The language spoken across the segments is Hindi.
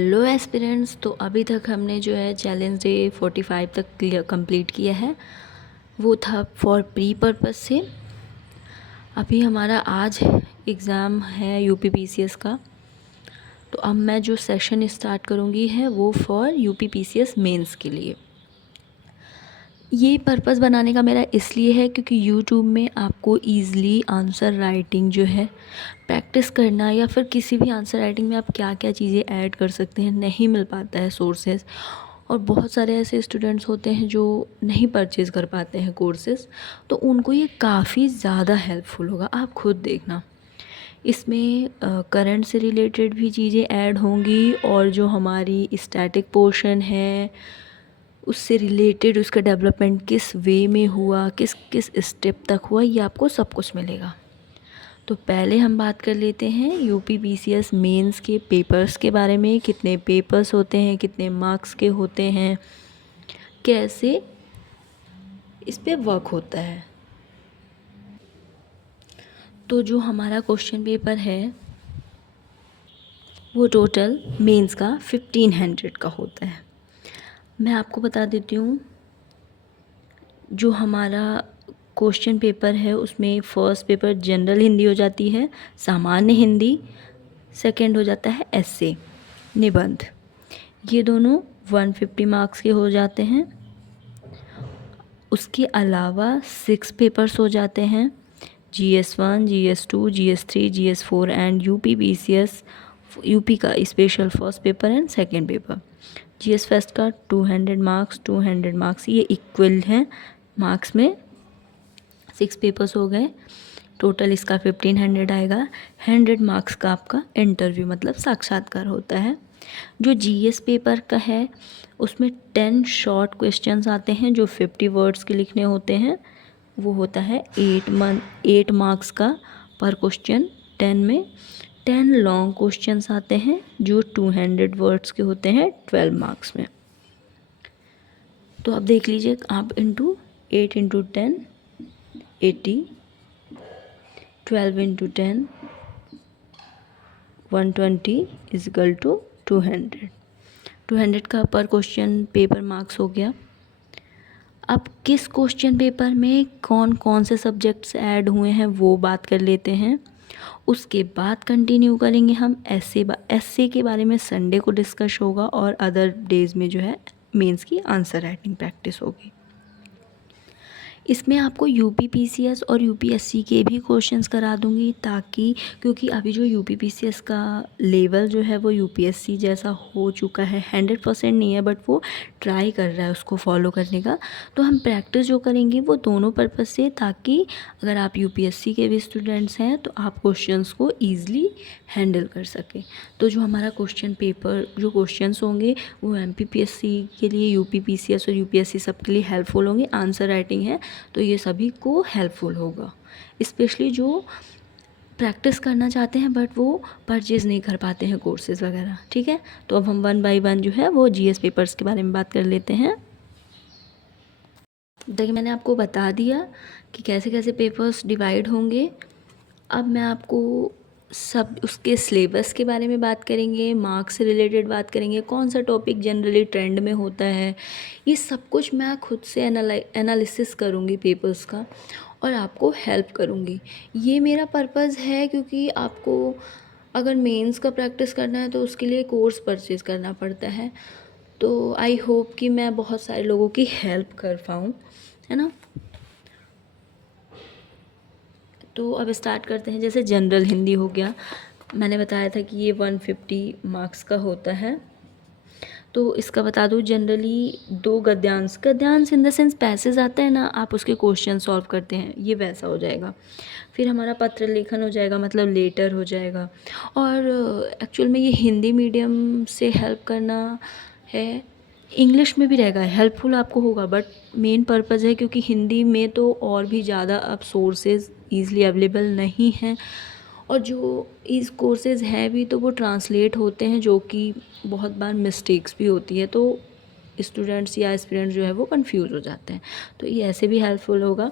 Hello aspirants. तो अभी तक हमने जो है चैलेंज डे 45 तक कंप्लीट किया है। वो था फॉर प्री पर्पस से। अभी हमारा आज एग्ज़ाम है यूपीपीसीएस का। तो अब मैं जो सेशन स्टार्ट करूँगी है वो फॉर यूपीपीसीएस मेंस के लिए। ये पर्पस बनाने का मेरा इसलिए है क्योंकि यूट्यूब में आपको ईज़िली आंसर राइटिंग जो है प्रैक्टिस करना, या फिर किसी भी आंसर राइटिंग में आप क्या क्या चीज़ें ऐड कर सकते हैं नहीं मिल पाता है सोर्सेज। और बहुत सारे ऐसे स्टूडेंट्स होते हैं जो नहीं परचेज़ कर पाते हैं कोर्सेज़, तो उनको ये काफ़ी ज़्यादा हेल्पफुल होगा। आप खुद देखना, इसमें करंट से रिलेटेड भी चीज़ें ऐड होंगी, और जो हमारी स्टैटिक पोर्शन है उससे रिलेटेड उसका डेवलपमेंट किस वे में हुआ, किस किस स्टेप तक हुआ, ये आपको सब कुछ मिलेगा। तो पहले हम बात कर लेते हैं यूपीपीसीएस मेंस के पेपर्स के बारे में। कितने पेपर्स होते हैं, कितने मार्क्स के होते हैं, कैसे इस पे वर्क होता है। तो जो हमारा क्वेश्चन पेपर है वो टोटल मेंस का 1500 का होता है। मैं आपको बता देती हूँ, जो हमारा क्वेश्चन पेपर है उसमें फ़र्स्ट पेपर जनरल हिंदी हो जाती है, सामान्य हिंदी। सेकंड हो जाता है एस्से, निबंध। ये दोनों 150 मार्क्स के हो जाते हैं। उसके अलावा 6 पेपर्स हो जाते हैं, GS1, GS2, GS3, GS4 and UPPCS UP का special first paper and second paper. GS first का 200 मार्क्स, 200 मार्क्स ये इक्वल हैं मार्क्स में। 6 पेपर्स हो गए, टोटल इसका 1500 आएगा। 100 मार्क्स का आपका इंटरव्यू मतलब साक्षात्कार होता है। जो GS पेपर का है उसमें 10 शॉर्ट क्वेश्चंस आते हैं जो 50 वर्ड्स के लिखने होते हैं। वो होता है 8 मार्क्स का पर क्वेश्चन। 10 में 10 लॉन्ग क्वेश्चंस आते हैं जो 200 वर्ड्स के होते हैं 12 मार्क्स में। तो अब देख लीजिए आप, 8 इंटू 10 80, 12 इंटू 10 120 इजिकल टू 200। 200 का पर क्वेश्चन पेपर मार्क्स हो गया। अब किस क्वेश्चन पेपर में कौन कौन से सब्जेक्ट्स ऐड हुए हैं वो बात कर लेते हैं। उसके बाद कंटिन्यू करेंगे हम एस्से के बारे में। संडे को डिस्कस होगा और अदर डेज़ में जो है मेंस की आंसर राइटिंग प्रैक्टिस होगी। इसमें आपको यूपीपीसीएस और यूपीएससी के भी क्वेश्चंस करा दूंगी, ताकि क्योंकि अभी जो यूपीपीसीएस का लेवल जो है वो यूपीएससी जैसा हो चुका है। 100% नहीं है बट वो ट्राई कर रहा है उसको फॉलो करने का। तो हम प्रैक्टिस जो करेंगे वो दोनों पर्पज़ से, ताकि अगर आप यूपीएससी के भी स्टूडेंट्स हैं तो आप क्वेश्चंस को ईज़िली हैंडल कर सकें। तो जो हमारा क्वेश्चन पेपर जो क्वेश्चंस होंगे वो एमपीपीएससी के लिए, यूपीपीसीएस और यूपीएससी सब के लिए हेल्पफुल होंगे। आंसर राइटिंग है तो ये सभी को हेल्पफुल होगा, स्पेशली जो प्रैक्टिस करना चाहते हैं बट वो परचेज़ नहीं कर पाते हैं कोर्सेज़ वगैरह। ठीक है, तो अब हम 1 बाय 1 जो है वो जीएस पेपर्स के बारे में बात कर लेते हैं। देखिए, मैंने आपको बता दिया कि कैसे कैसे पेपर्स डिवाइड होंगे। अब मैं आपको सब उसके सिलेबस के बारे में बात करेंगे, मार्क्स से रिलेटेड बात करेंगे, कौन सा टॉपिक जनरली ट्रेंड में होता है, ये सब कुछ मैं खुद से एनालिसिस करूँगी पेपर्स का और आपको हेल्प करूँगी। ये मेरा पर्पज़ है क्योंकि आपको अगर मेंस का प्रैक्टिस करना है तो उसके लिए कोर्स परचेज़ करना पड़ता है। तो आई होप कि मैं बहुत सारे लोगों की हेल्प कर पाऊँ, है ना। तो अब स्टार्ट करते हैं। जैसे जनरल हिंदी हो गया, मैंने बताया था कि ये 150 मार्क्स का होता है। तो इसका बता दूँ, जनरली 2 गद्यांश इन द सेंस पैसेज आता है ना, आप उसके क्वेश्चन सॉल्व करते हैं, ये वैसा हो जाएगा। फिर हमारा पत्र लेखन हो जाएगा, मतलब लेटर हो जाएगा। और एक्चुअल में ये हिंदी मीडियम से हेल्प करना है, इंग्लिश में भी रहेगा, हेल्पफुल आपको होगा, बट मेन पर्पज़ है क्योंकि हिंदी में तो और भी ज़्यादा अब सोर्सेज ईज़िली अवेलेबल नहीं हैं, और जो इस कोर्सेज़ हैं भी तो वो ट्रांसलेट होते हैं, जो कि बहुत बार मिस्टेक्स भी होती है, तो स्टूडेंट्स या एस्पिरेंट्स जो है वो कंफ्यूज हो जाते हैं। तो ये ऐसे भी हेल्पफुल होगा।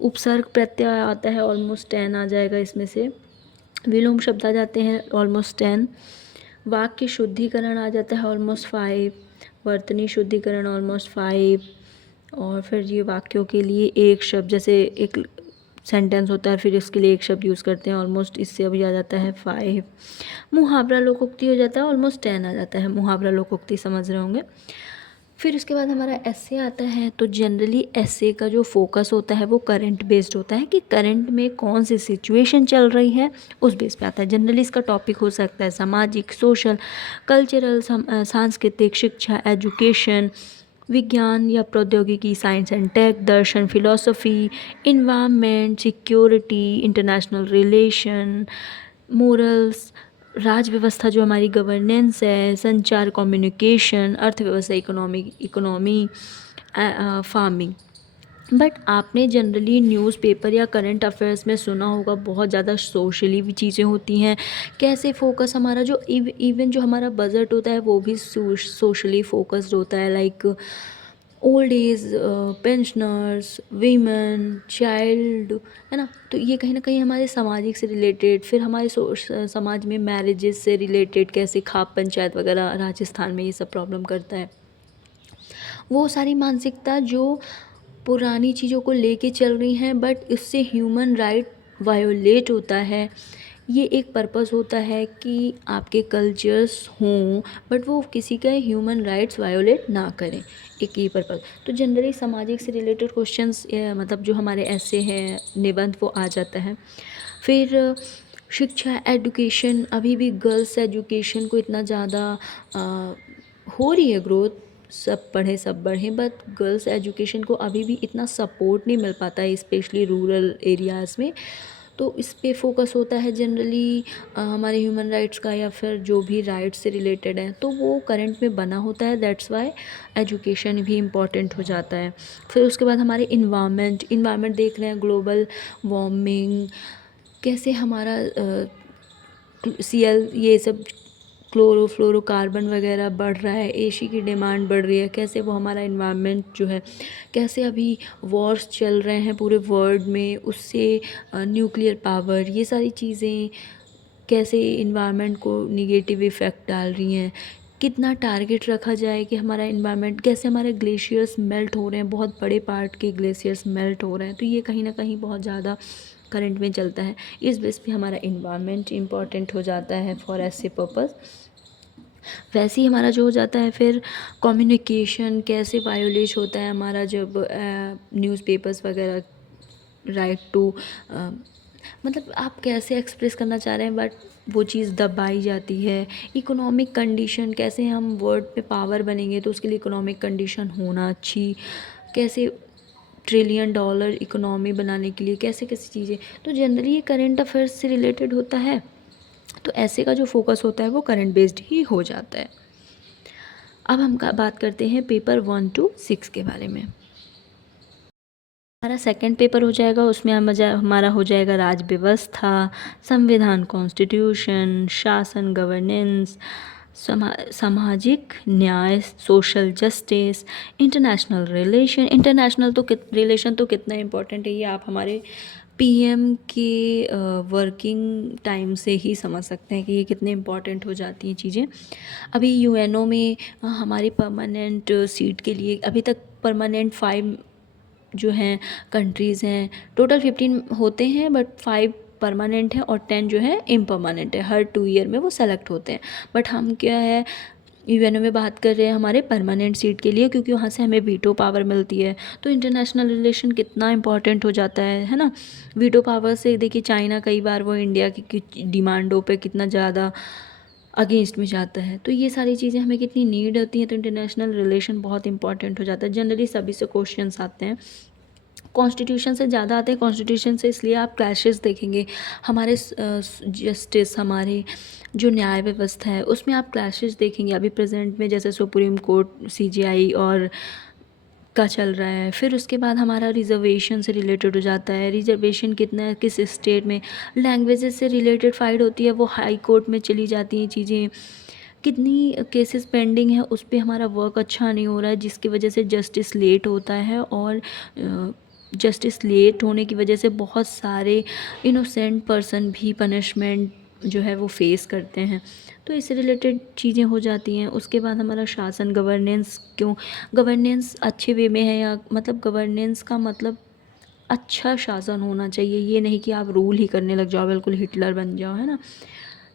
उपसर्ग प्रत्यय आता है, ऑलमोस्ट 10 आ जाएगा इसमें से। विलोम शब्द आ जाते हैं ऑलमोस्ट 10। वाक्य शुद्धिकरण आ जाता है ऑलमोस्ट 5, वर्तनी शुद्धिकरण ऑलमोस्ट 5, और फिर ये वाक्यों के लिए एक शब्द, जैसे एक सेंटेंस होता है फिर इसके लिए एक शब्द यूज़ करते हैं, ऑलमोस्ट इससे अभी आ जाता है 5। मुहावरा लोकोक्ति हो जाता है, ऑलमोस्ट 10 आ जाता है मुहावरा लोकोक्ति, समझ रहे होंगे। फिर उसके बाद हमारा एस्से आता है। तो जनरली एस्से का जो फोकस होता है वो करंट बेस्ड होता है कि करंट में कौन सी सिचुएशन चल रही है, उस बेस पे आता है। जनरली इसका टॉपिक हो सकता है सामाजिक, सोशल, कल्चरल, सांस्कृतिक, शिक्षा, एजुकेशन, विज्ञान या प्रौद्योगिकी, साइंस एंड टेक, दर्शन, philosophy, environment, security, international relation, morals, राज व्यवस्था जो हमारी गवर्नेंस है, संचार, कम्युनिकेशन, अर्थव्यवस्था, इकोनॉमी, फार्मिंग। बट आपने जनरली न्यूज़पेपर या करंट अफेयर्स में सुना होगा बहुत ज़्यादा सोशली भी चीज़ें होती हैं। कैसे फोकस हमारा जो इवन जो हमारा बजट होता है वो भी सोशली फोकस्ड होता है, like old age, pensioners, women, child, है ना। तो ये कहीं ना कहीं हमारे सामाजिक से रिलेटेड, फिर हमारे समाज में मैरिजेस से रिलेटेड, कैसे खाप पंचायत वगैरह राजस्थान में ये सब प्रॉब्लम करता है, वो सारी मानसिकता जो पुरानी चीज़ों को लेके चल रही हैं बट इससे ह्यूमन राइट वायोलेट होता है। ये एक पर्पस होता है कि आपके कल्चर्स हों बट वो किसी का ह्यूमन राइट्स वायोलेट ना करें, एक ये पर्पस। तो जनरली सामाजिक से रिलेटेड क्वेश्चंस, मतलब जो हमारे ऐसे हैं निबंध, वो आ जाता है। फिर शिक्षा, एजुकेशन, अभी भी गर्ल्स एजुकेशन को इतना ज़्यादा हो रही है ग्रोथ, सब पढ़ें सब बढ़ें, बट गर्ल्स एजुकेशन को अभी भी इतना सपोर्ट नहीं मिल पाता है, स्पेशली रूरल एरियाज़ में। तो इस पे फोकस होता है जनरली हमारे ह्यूमन राइट्स का, या फिर जो भी राइट्स से रिलेटेड है तो वो करंट में बना होता है, दैट्स वाई एजुकेशन भी इम्पॉर्टेंट हो जाता है। फिर उसके बाद हमारे इन्वायरमेंट देख रहे हैं, ग्लोबल वार्मिंग, कैसे हमारा CL ये सब क्लोरोफ्लोरोकार्बन वगैरह बढ़ रहा है, एसी की डिमांड बढ़ रही है, कैसे वो हमारा इन्वायरमेंट जो है, कैसे अभी वॉर्स चल रहे हैं पूरे वर्ल्ड में, उससे न्यूक्लियर पावर, ये सारी चीज़ें कैसे इन्वायरमेंट को निगेटिव इफ़ेक्ट डाल रही हैं। कितना टारगेट रखा जाए कि हमारा इन्वायरमेंट, कैसे हमारे ग्लेशियर्स मेल्ट हो रहे हैं, बहुत बड़े पार्ट के ग्लेशियर्स मेल्ट हो रहे हैं, तो ये कहीं ना कहीं बहुत ज़्यादा करंट में चलता है। इस बेस पे हमारा इन्वायरमेंट इम्पॉर्टेंट हो जाता है फॉर ऐसे पर्पज़। वैसे ही हमारा जो हो जाता है फिर कम्युनिकेशन कैसे वायोलेट होता है हमारा, जब न्यूज़पेपर्स वगैरह राइट टू, मतलब आप कैसे एक्सप्रेस करना चाह रहे हैं बट वो चीज़ दबाई जाती है। इकोनॉमिक कंडीशन, कैसे हम वर्ड पे पावर बनेंगे तो उसके लिए इकोनॉमिक कंडीशन होना अच्छी, कैसे $1 ट्रिलियन इकोनॉमी बनाने के लिए कैसे कैसी चीज़ें। तो जनरली ये करंट अफेयर्स से रिलेटेड होता है, तो ऐसे का जो फोकस होता है वो करंट बेस्ड ही हो जाता है। अब हम बात करते हैं पेपर 1 to 6 के बारे में। हमारा सेकंड पेपर हो जाएगा, उसमें हमारा हो जाएगा राज व्यवस्था, संविधान कॉन्स्टिट्यूशन, शासन गवर्नेंस, सामाजिक न्याय सोशल जस्टिस, इंटरनेशनल रिलेशन तो कितना इम्पोर्टेंट है ये आप हमारे PM के वर्किंग टाइम से ही समझ सकते हैं कि ये कितने इम्पॉर्टेंट हो जाती हैं चीज़ें। अभी UNO में हमारी परमानेंट सीट के लिए अभी तक परमानेंट 5 जो हैं कंट्रीज़ हैं, टोटल 15 होते हैं बट 5 परमानेंट है और 10 जो है इम्परमानेंट है, हर 2 ईयर में वो सेलेक्ट होते हैं। बट हम क्या है UN में बात कर रहे हैं हमारे परमानेंट सीट के लिए, क्योंकि वहाँ से हमें वीटो पावर मिलती है। तो इंटरनेशनल रिलेशन कितना इंपॉर्टेंट हो जाता है ना। वीटो पावर से देखिए चाइना कई बार वो इंडिया की डिमांडों पे कितना ज़्यादा अगेंस्ट में जाता है, तो ये सारी चीज़ें हमें कितनी नीड होती हैं। तो इंटरनेशनल रिलेशन बहुत इंपॉर्टेंट हो जाता है। जनरली सभी से क्वेश्चंस आते हैं, कॉन्स्टिट्यूशन से ज़्यादा आते हैं। कॉन्स्टिट्यूशन से इसलिए आप क्लैशेस देखेंगे, हमारे जस्टिस, हमारे जो न्याय व्यवस्था है उसमें आप क्लैशेस देखेंगे। अभी प्रेजेंट में जैसे सुप्रीम कोर्ट CJI और का चल रहा है। फिर उसके बाद हमारा रिजर्वेशन से रिलेटेड हो जाता है, रिजर्वेशन कितना है किस स्टेट में, लैंग्वेजेस से रिलेटेड फाइट होती है, वो हाई कोर्ट में चली जाती हैं चीज़ें, कितनी केसेस पेंडिंग है, उस पर हमारा वर्क अच्छा नहीं हो रहा है, जिसकी वजह से जस्टिस लेट होता है। और जस्टिस लेट होने की वजह से बहुत सारे इनोसेंट पर्सन भी पनिशमेंट जो है वो फेस करते हैं, तो इससे रिलेटेड चीज़ें हो जाती हैं। उसके बाद हमारा शासन, गवर्नेंस, क्यों गवर्नेंस अच्छे वे में है, या मतलब गवर्नेंस का मतलब अच्छा शासन होना चाहिए, ये नहीं कि आप रूल ही करने लग जाओ, बिल्कुल हिटलर बन जाओ, है ना।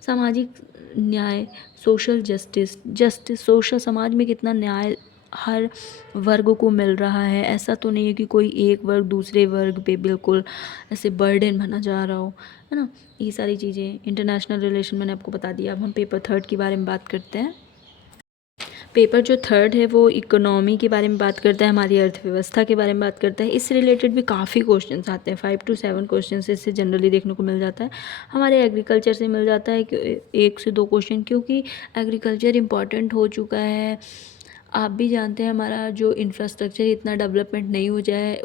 सामाजिक न्याय, सोशल जस्टिस, सोशल समाज में कितना न्याय हर वर्ग को मिल रहा है, ऐसा तो नहीं है कि कोई एक वर्ग दूसरे वर्ग पे बिल्कुल ऐसे बर्डन बना जा रहा हो, है ना। ये सारी चीज़ें, इंटरनेशनल रिलेशन मैंने आपको बता दिया। अब हम पेपर थर्ड के बारे में बात करते हैं। पेपर जो थर्ड है वो इकोनॉमी के बारे में बात करता है, हमारी अर्थव्यवस्था के बारे में बात करता है। इससे रिलेटेड भी काफ़ी क्वेश्चंस आते हैं, 5 to 7 क्वेश्चंस इससे जनरली देखने को मिल जाता है। हमारे एग्रीकल्चर से मिल जाता है कि 1 से 2 क्वेश्चन, क्योंकि एग्रीकल्चर इम्पॉर्टेंट हो चुका है। आप भी जानते हैं हमारा जो इंफ्रास्ट्रक्चर इतना डेवलपमेंट नहीं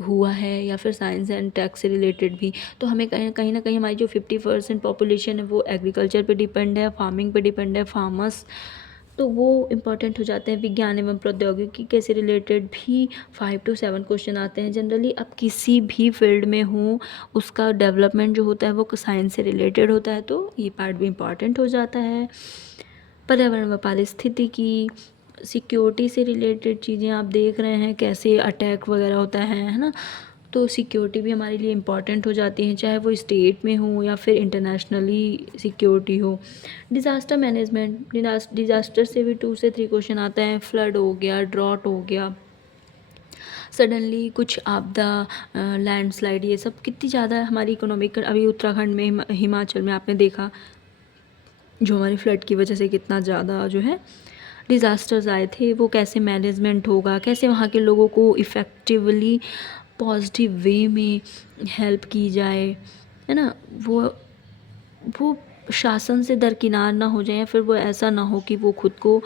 हुआ है, या फिर साइंस एंड टेक से रिलेटेड भी, तो हमें कहीं ना कहीं हमारी जो 50% पॉपुलेशन है वो एग्रीकल्चर पे डिपेंड है, फार्मिंग पे डिपेंड है, फार्मर्स, तो वो इम्पॉर्टेंट हो जाते हैं। विज्ञान एवं प्रौद्योगिकी के से रिलेटेड भी 5 to 7 क्वेश्चन आते हैं जनरली। अब किसी भी फील्ड में हो, उसका डेवलपमेंट जो होता है वो साइंस से रिलेटेड होता है, तो ये पार्ट भी इम्पॉर्टेंट हो जाता है। पर्यावरण व पारिस्थितिकी, सिक्योरिटी से रिलेटेड चीज़ें आप देख रहे हैं, कैसे अटैक वगैरह होता है ना, तो सिक्योरिटी भी हमारे लिए इम्पॉर्टेंट हो जाती है, चाहे वो स्टेट में हो या फिर इंटरनेशनली सिक्योरिटी हो। डिज़ास्टर मैनेजमेंट, डिज़ास्टर से भी 2 से 3 क्वेश्चन आता है। फ्लड हो गया, ड्रॉट हो गया, सडनली कुछ आपदा, लैंडस्लाइड, ये सब कितनी ज़्यादा हमारी इकोनॉमिक, अभी उत्तराखंड में, हिमाचल में आपने देखा जो हमारी फ्लड की वजह से कितना ज़्यादा जो है डिज़ास्टर्स आए थे, वो कैसे मैनेजमेंट होगा, कैसे वहाँ के लोगों को इफ़ेक्टिवली पॉजिटिव वे में हेल्प की जाए, है ना। वो शासन से दरकिनार ना हो जाए, या फिर वो ऐसा ना हो कि वो खुद को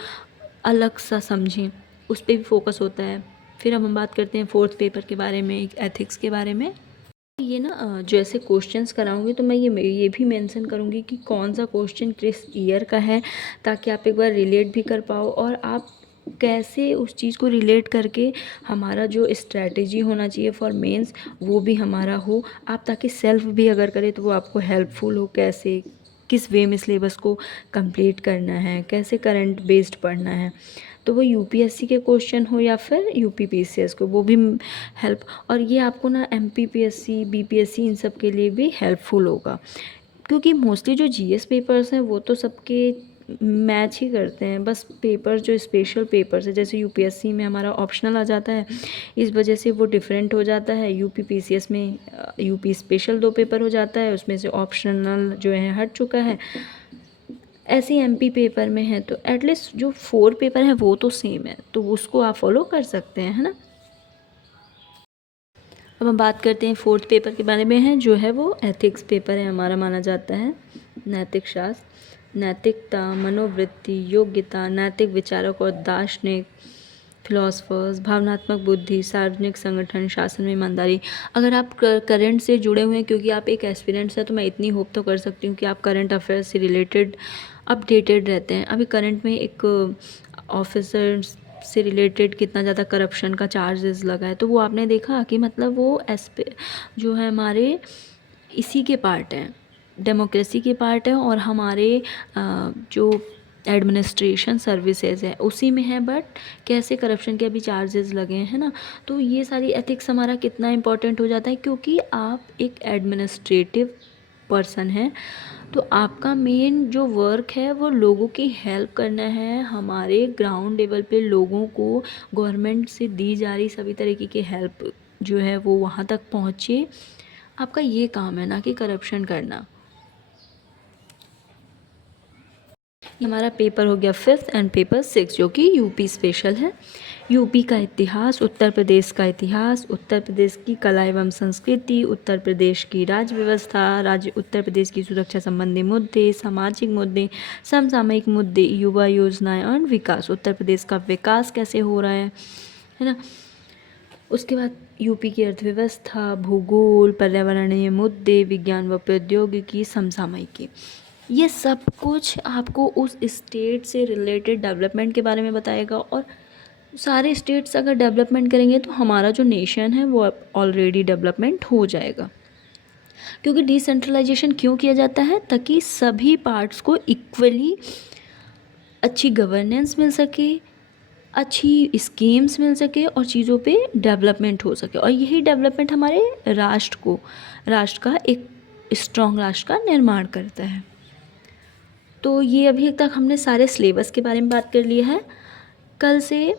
अलग सा समझें, उस पर भी फोकस होता है। फिर अब हम बात करते हैं फोर्थ पेपर के बारे में, एथिक्स के बारे में। ये ना जो ऐसे क्वेश्चंस कराऊंगी तो मैं ये भी मेंशन करूंगी कि कौन सा क्वेश्चन किस ईयर का है, ताकि आप एक बार रिलेट भी कर पाओ, और आप कैसे उस चीज़ को रिलेट करके हमारा जो स्ट्रैटेजी होना चाहिए फॉर मेंस वो भी हमारा हो, आप ताकि सेल्फ भी अगर करें तो वो आपको हेल्पफुल हो, कैसे किस वे में सिलेबस को कंप्लीट करना है, कैसे करंट बेस्ड पढ़ना है, तो वो यूपीएससी के क्वेश्चन हो या फिर यूपीपीसीएस को, वो भी हेल्प, और ये आपको ना एमपीपीएससी, बीपीएससी, इन सब के लिए भी हेल्पफुल होगा, क्योंकि मोस्टली जो जीएस पेपर्स हैं वो तो सबके मैच ही करते हैं। बस पेपर जो स्पेशल पेपर्स है, जैसे यूपीएससी में हमारा ऑप्शनल आ जाता है, इस वजह से वो डिफरेंट हो जाता है। यूपीपीसीएस में यूपी स्पेशल 2 पेपर हो जाता है, उसमें से ऑप्शनल जो है हट चुका है। ऐसे एमपी पेपर में है तो एटलीस्ट जो 4 पेपर है वो तो सेम है, तो उसको आप फॉलो कर सकते हैं, है ना। अब हम बात करते हैं फोर्थ पेपर के बारे में, है जो है वो एथिक्स पेपर है हमारा, माना जाता है। नैतिक शास्त्र, नैतिकता, मनोवृत्ति, योग्यता, नैतिक विचारक और दार्शनिक, फिलोसफर्स, भावनात्मक बुद्धि, सार्वजनिक संगठन, शासन में ईमानदारी। अगर आप करंट से जुड़े हुए हैं, क्योंकि आप एक एस्पिरेंट्स हैं, तो मैं इतनी होप तो कर सकती हूँ कि आप करंट अफेयर्स से रिलेटेड अपडेटेड रहते हैं। अभी करंट में एक ऑफिसर से रिलेटेड कितना ज़्यादा करप्शन का चार्जेस लगा है, तो वो आपने देखा कि मतलब वो जो है हमारे इसी के पार्ट हैं, डेमोक्रेसी के पार्ट हैं, और हमारे जो एडमिनिस्ट्रेशन सर्विसेज है उसी में है, बट कैसे करप्शन के अभी चार्जेस लगे हैं ना। तो ये सारी एथिक्स हमारा कितना इम्पोर्टेंट हो जाता है, क्योंकि आप एक एडमिनिस्ट्रेटिव पर्सन हैं, तो आपका मेन जो वर्क है वो लोगों की हेल्प करना है, हमारे ग्राउंड लेवल पे लोगों को गवर्नमेंट से दी जा रही सभी तरीके की हेल्प जो है वो वहाँ तक पहुँचे, आपका ये काम है, ना कि करप्शन करना। हमारा पेपर हो गया 5th एंड पेपर 6 जो कि यूपी स्पेशल है। यूपी का इतिहास, उत्तर प्रदेश का इतिहास, उत्तर प्रदेश की कला एवं संस्कृति, उत्तर प्रदेश की राज्य व्यवस्था, उत्तर प्रदेश की सुरक्षा संबंधी मुद्दे, सामाजिक मुद्दे, समसामयिक मुद्दे, युवा योजनाएं और विकास, उत्तर प्रदेश का विकास कैसे हो रहा है ना। उसके बाद यूपी की अर्थव्यवस्था, भूगोल, पर्यावरणीय मुद्दे, विज्ञान व प्रौद्योगिकी, समसामयिकी, ये सब कुछ आपको उस स्टेट से रिलेटेड डेवलपमेंट के बारे में बताएगा, और सारे स्टेट्स अगर डेवलपमेंट करेंगे तो हमारा जो नेशन है वो ऑलरेडी डेवलपमेंट हो जाएगा। क्योंकि डिसेंट्रलाइजेशन क्यों किया जाता है, ताकि सभी पार्ट्स को इक्वली अच्छी गवर्नेंस मिल सके, अच्छी स्कीम्स मिल सके और चीज़ों पे डेवलपमेंट हो सके, और यही डेवलपमेंट हमारे राष्ट्र का एक स्ट्रॉन्ग राष्ट्र का निर्माण करता है। तो ये अभी तक हमने सारे सिलेबस के बारे में बात कर लिया है। कल से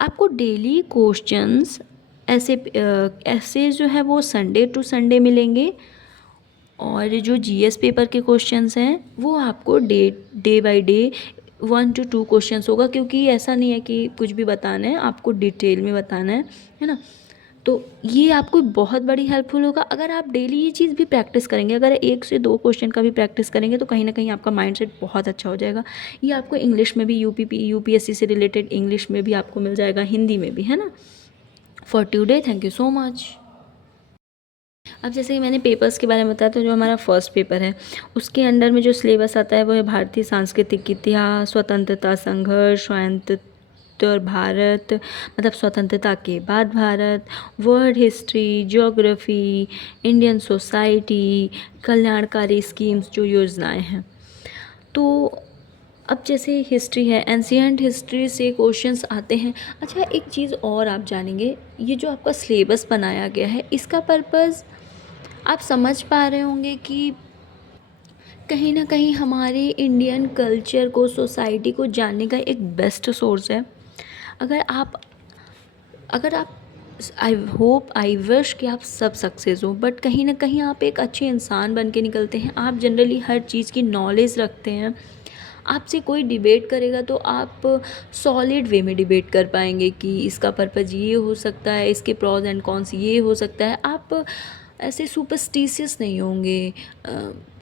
आपको डेली क्वेश्चंस ऐसे जो है वो संडे टू संडे मिलेंगे, और जो जीएस पेपर के क्वेश्चंस हैं वो आपको day by day 1 to 2 questions होगा, क्योंकि ऐसा नहीं है कि कुछ भी बताना है, आपको डिटेल में बताना है ना। तो ये आपको बहुत बड़ी हेल्पफुल होगा अगर आप डेली ये चीज़ भी प्रैक्टिस करेंगे। अगर 1 से 2 क्वेश्चन का भी प्रैक्टिस करेंगे तो कहीं ना कहीं आपका माइंडसेट बहुत अच्छा हो जाएगा। ये आपको इंग्लिश में भी यूपीएससी से रिलेटेड इंग्लिश में भी आपको मिल जाएगा, हिंदी में भी, है ना। For today, thank you so much. अब जैसे कि मैंने पेपर्स के बारे में बताया, तो जो हमारा फर्स्ट पेपर है उसके अंडर में जो सिलेबस आता है वो है भारतीय सांस्कृतिक इतिहास, स्वतंत्रता संघर्ष, स्वायत्तर भारत मतलब स्वतंत्रता के बाद Bharat, world history, geography, Indian society, कल्याणकारी स्कीम्स जो योजनाएं हैं। तो अब जैसे हिस्ट्री है, एंशियंट हिस्ट्री से क्वेश्चंस आते हैं। अच्छा, एक चीज़ और आप जानेंगे, ये जो आपका सिलेबस बनाया गया है इसका पर्पज़ आप समझ पा रहे होंगे कि कहीं ना कहीं हमारे इंडियन कल्चर को, सोसाइटी को जानने का एक बेस्ट सोर्स है। अगर आप आई विश कि आप सब सक्सेस हो, बट कहीं ना कहीं आप एक अच्छे इंसान बन के निकलते हैं। आप जनरली हर चीज़ की नॉलेज रखते हैं। आपसे कोई डिबेट करेगा तो आप सॉलिड वे में डिबेट कर पाएंगे कि इसका पर्पज़ ये हो सकता है, इसके प्रॉज एंड कॉन्स ये हो सकता है। आप ऐसे सुपरस्टिशियस नहीं होंगे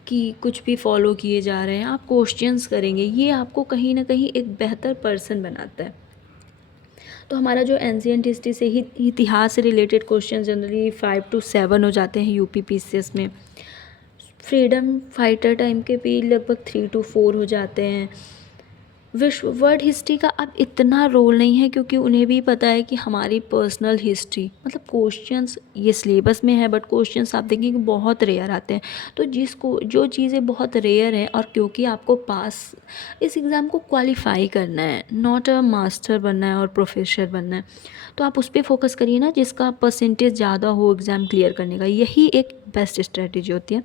कि कुछ भी फॉलो किए जा रहे हैं। आप क्वेश्चंस करेंगे, ये आपको कहीं ना कहीं एक बेहतर पर्सन बनाता है। तो हमारा जो एंशियंट हिस्ट्री से ही इतिहास से रिलेटेड क्वेश्चन जनरली 5 to 7 हो जाते हैं यूपीपीसीएस में। फ्रीडम फाइटर टाइम के भी लगभग 3 to 4 हो जाते हैं। वर्ल्ड हिस्ट्री का अब इतना रोल नहीं है, क्योंकि उन्हें भी पता है कि हमारी पर्सनल हिस्ट्री मतलब क्वेश्चंस ये सिलेबस में है, बट क्वेश्चंस आप देखेंगे कि बहुत रेयर आते हैं। तो जो चीज़ें बहुत रेयर हैं, और क्योंकि आपको इस एग्ज़ाम को क्वालिफाई करना है, नॉट अ मास्टर बनना है और प्रोफेसर बनना है, तो आप उस पर फोकस करिए ना, जिसका परसेंटेज ज़्यादा हो एग्ज़ाम क्लियर करने का। यही एक बेस्ट स्ट्रेटजी होती है।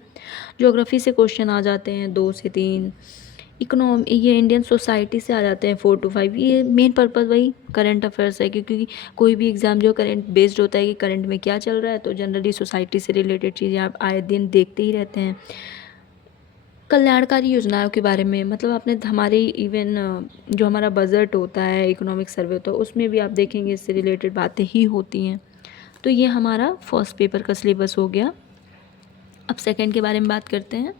ज्योग्राफी से क्वेश्चन आ जाते हैं 2 से 3। ये इंडियन सोसाइटी से आ जाते हैं 4 to 5। ये मेन पर्पज़ वही करंट अफेयर्स है, क्योंकि कोई भी एग्ज़ाम जो करंट बेस्ड होता है कि करंट में क्या चल रहा है, तो जनरली सोसाइटी से रिलेटेड चीज़ें आप आए दिन देखते ही रहते हैं। कल्याणकारी योजनाओं के बारे में मतलब आपने हमारे इवन जो हमारा बजट होता है, इकोनॉमिक सर्वे होता है, उसमें भी आप देखेंगे इससे रिलेटेड बातें ही होती हैं। तो ये हमारा फर्स्ट पेपर का सिलेबस हो गया। अब सेकंड के बारे में बात करते हैं।